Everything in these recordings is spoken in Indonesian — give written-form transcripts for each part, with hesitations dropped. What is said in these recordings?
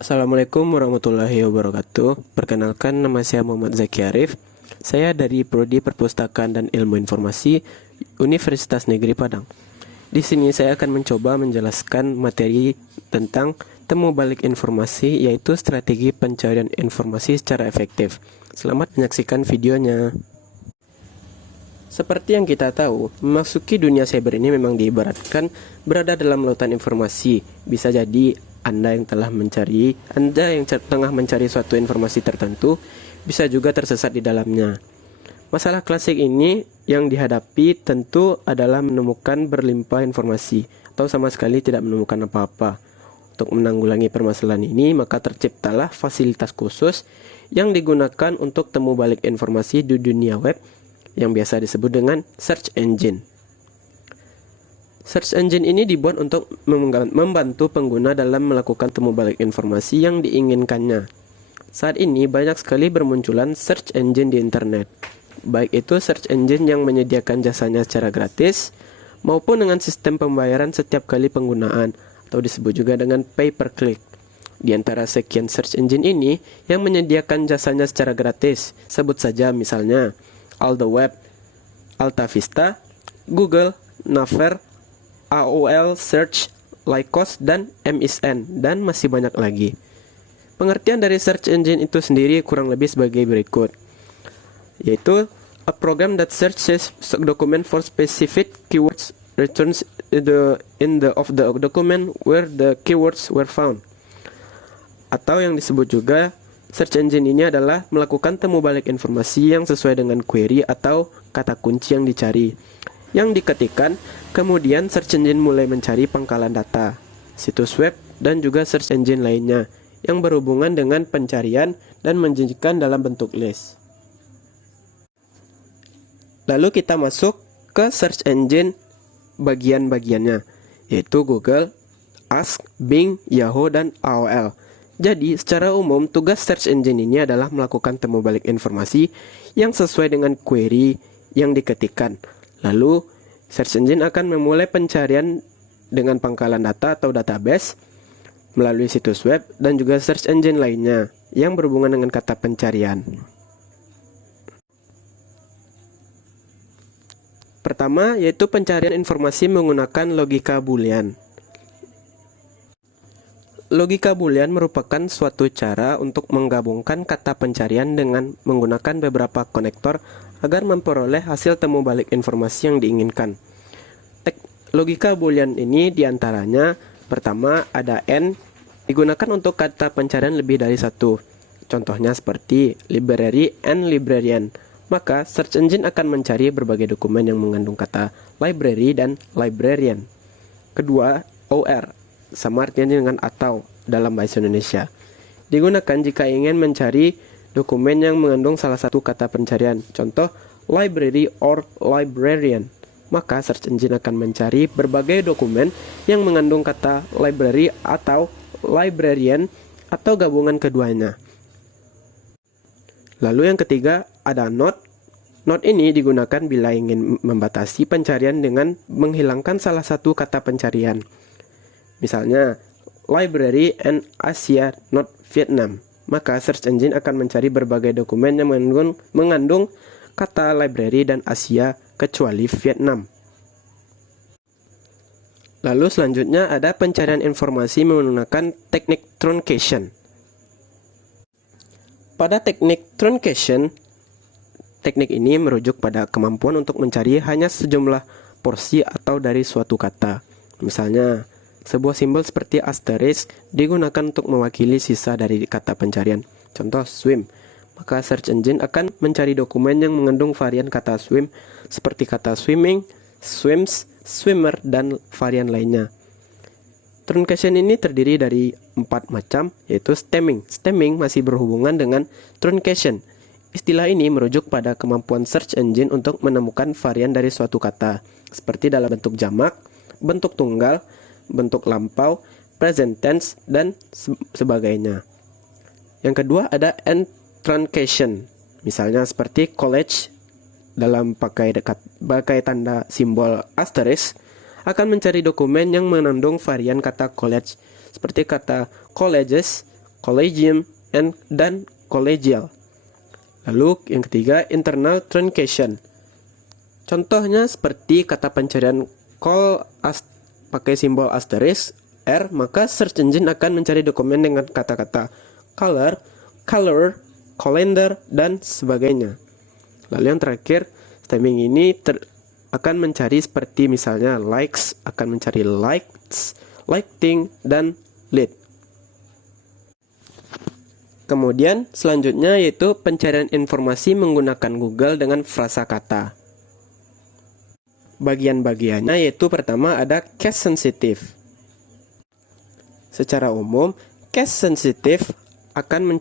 Assalamualaikum warahmatullahi wabarakatuh. Perkenalkan, nama saya Muhammad Zaki Arif. Saya dari Prodi Perpustakaan dan Ilmu Informasi Universitas Negeri Padang. Di sini saya akan mencoba menjelaskan materi tentang temu balik informasi, yaitu strategi pencarian informasi secara efektif. Selamat menyaksikan videonya. Seperti yang kita tahu, memasuki dunia cyber ini memang diibaratkan berada dalam lautan informasi. Bisa jadi Anda yang tengah mencari suatu informasi tertentu, bisa juga tersesat di dalamnya. Masalah klasik ini yang dihadapi tentu adalah menemukan berlimpah informasi atau sama sekali tidak menemukan apa-apa. Untuk menanggulangi permasalahan ini, maka terciptalah fasilitas khusus yang digunakan untuk temu balik informasi di dunia web yang biasa disebut dengan search engine. Search engine ini dibuat untuk membantu pengguna dalam melakukan temu balik informasi yang diinginkannya. Saat ini banyak sekali bermunculan search engine di internet, baik itu search engine yang menyediakan jasanya secara gratis maupun dengan sistem pembayaran setiap kali penggunaan, atau disebut juga dengan pay per click. Di antara sekian search engine ini yang menyediakan jasanya secara gratis, sebut saja misalnya AltaWeb, AltaVista, Google, Naver, AOL Search, Lycos, dan MSN, dan masih banyak lagi. Pengertian dari search engine itu sendiri kurang lebih sebagai berikut, yaitu a program that searches document for specific keywords, returns in the of the document where the keywords were found. Atau yang disebut juga search engine ini adalah melakukan temu balik informasi yang sesuai dengan query atau kata kunci yang dicari, yang diketikkan, kemudian search engine mulai mencari pangkalan data, situs web, dan juga search engine lainnya yang berhubungan dengan pencarian dan menjanjikan dalam bentuk list. Lalu kita masuk ke search engine bagian-bagiannya, yaitu Google, Ask, Bing, Yahoo, dan AOL. Jadi, secara umum, tugas search engine ini adalah melakukan temu balik informasi yang sesuai dengan query yang diketikkan. Lalu, search engine akan memulai pencarian dengan pangkalan data atau database melalui situs web dan juga search engine lainnya yang berhubungan dengan kata pencarian. Pertama, yaitu pencarian informasi menggunakan logika Boolean. Logika Boolean merupakan suatu cara untuk menggabungkan kata pencarian dengan menggunakan beberapa konektor agar memperoleh hasil temu balik informasi yang diinginkan. Logika Boolean ini diantaranya, pertama ada AND, digunakan untuk kata pencarian lebih dari satu. Contohnya seperti library and librarian. Maka search engine akan mencari berbagai dokumen yang mengandung kata library dan librarian. Kedua, OR, sama artinya dengan atau dalam bahasa Indonesia. Digunakan jika ingin mencari dokumen yang mengandung salah satu kata pencarian. Contoh, library or librarian. Maka search engine akan mencari berbagai dokumen yang mengandung kata library atau librarian atau gabungan keduanya. Lalu yang ketiga ada not. Not ini digunakan bila ingin membatasi pencarian dengan menghilangkan salah satu kata pencarian. Misalnya, library and Asia not Vietnam. Maka search engine akan mencari berbagai dokumen yang mengandung kata library dan Asia kecuali Vietnam. Lalu selanjutnya ada pencarian informasi menggunakan teknik truncation. Pada teknik truncation, teknik ini merujuk pada kemampuan untuk mencari hanya sejumlah porsi atau dari suatu kata. Misalnya, sebuah simbol seperti asterisk digunakan untuk mewakili sisa dari kata pencarian. Contoh, swim. Maka search engine akan mencari dokumen yang mengandung varian kata swim seperti kata swimming, swims, swimmer, dan varian lainnya. Truncation ini terdiri dari 4 macam, yaitu stemming. Stemming masih berhubungan dengan truncation. Istilah ini merujuk pada kemampuan search engine untuk menemukan varian dari suatu kata, seperti dalam bentuk jamak, bentuk tunggal, bentuk lampau, present tense, dan sebagainya. Yang kedua ada end truncation. Misalnya seperti college dalam pakai tanda simbol asterisk akan mencari dokumen yang mengandung varian kata college seperti kata colleges, collegium, dan collegial. Lalu yang ketiga, internal truncation. Contohnya seperti kata pencarian call pakai simbol asterisk R, maka search engine akan mencari dokumen dengan kata-kata color, calendar, dan sebagainya. Lalu yang terakhir, stemming ini akan mencari seperti misalnya likes, akan mencari likes, liking, dan lead. Kemudian selanjutnya yaitu pencarian informasi menggunakan Google dengan frasa kata. Bagian-bagiannya yaitu pertama ada case sensitive. Secara umum, case sensitive akan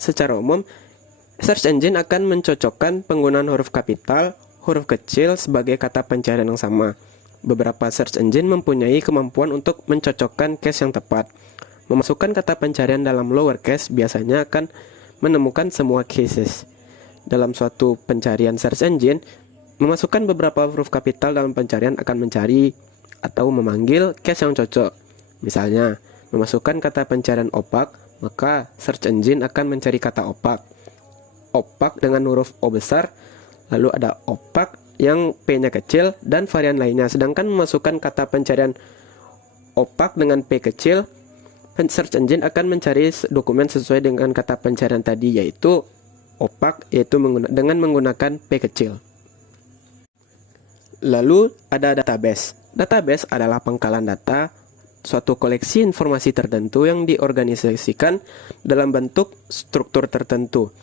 secara umum search engine akan mencocokkan penggunaan huruf kapital, huruf kecil sebagai kata pencarian yang sama. Beberapa search engine mempunyai kemampuan untuk mencocokkan case yang tepat. Memasukkan kata pencarian dalam lowercase biasanya akan menemukan semua cases. Dalam suatu pencarian search engine, memasukkan beberapa huruf kapital dalam pencarian akan mencari atau memanggil case yang cocok. Misalnya, memasukkan kata pencarian opak, maka search engine akan mencari kata opak. Opak dengan huruf O besar, lalu ada opak yang P-nya kecil, dan varian lainnya. Sedangkan memasukkan kata pencarian opak dengan P kecil, search engine akan mencari dokumen sesuai dengan kata pencarian tadi, yaitu opak, yaitu dengan menggunakan P kecil. Lalu ada database. Database adalah pangkalan data, suatu koleksi informasi tertentu yang diorganisasikan dalam bentuk struktur tertentu.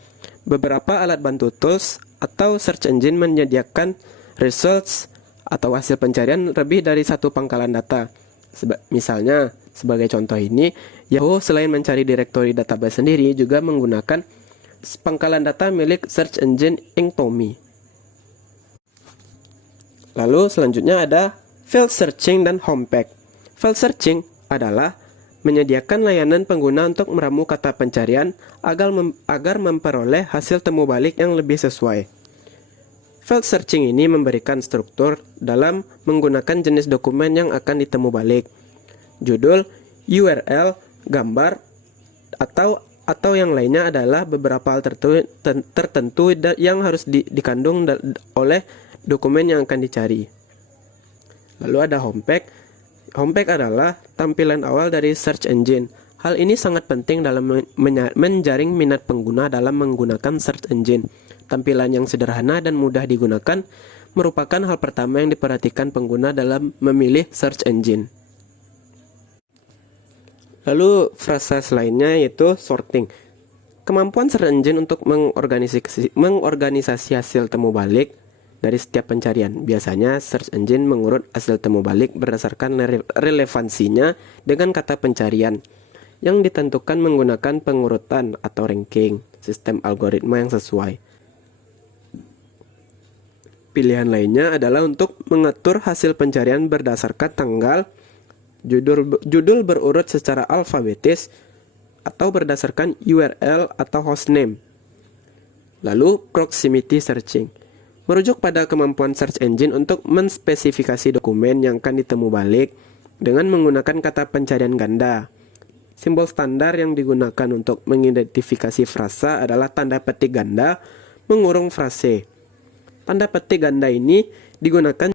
Beberapa alat bantu tools atau search engine menyediakan results atau hasil pencarian lebih dari satu pangkalan data. Misalnya, sebagai contoh ini, Yahoo selain mencari direktori database sendiri juga menggunakan pangkalan data milik search engine Inktomi. Lalu selanjutnya ada field searching dan homepage. Field searching adalah menyediakan layanan pengguna untuk meramu kata pencarian agar memperoleh hasil temu balik yang lebih sesuai. Field searching ini memberikan struktur dalam menggunakan jenis dokumen yang akan ditemu balik. Judul, URL, gambar, atau yang lainnya adalah beberapa hal tertentu yang harus dikandung oleh dokumen yang akan dicari. Lalu ada homepage. Homepage adalah tampilan awal dari search engine. Hal ini sangat penting dalam menjaring minat pengguna dalam menggunakan search engine. Tampilan yang sederhana dan mudah digunakan merupakan hal pertama yang diperhatikan pengguna dalam memilih search engine. Lalu frasa lainnya yaitu sorting. Kemampuan search engine untuk mengorganisasi hasil temu balik dari setiap pencarian. Biasanya search engine mengurut hasil temu balik berdasarkan relevansinya dengan kata pencarian yang ditentukan menggunakan pengurutan atau ranking, sistem algoritma yang sesuai. Pilihan lainnya adalah untuk mengatur hasil pencarian berdasarkan tanggal, judul berurut secara alfabetis, atau berdasarkan URL atau hostname. Lalu proximity searching merujuk pada kemampuan search engine untuk menspesifikasi dokumen yang akan ditemu balik dengan menggunakan kata pencarian ganda. Simbol standar yang digunakan untuk mengidentifikasi frasa adalah tanda petik ganda mengurung frase. Tanda petik ganda ini digunakan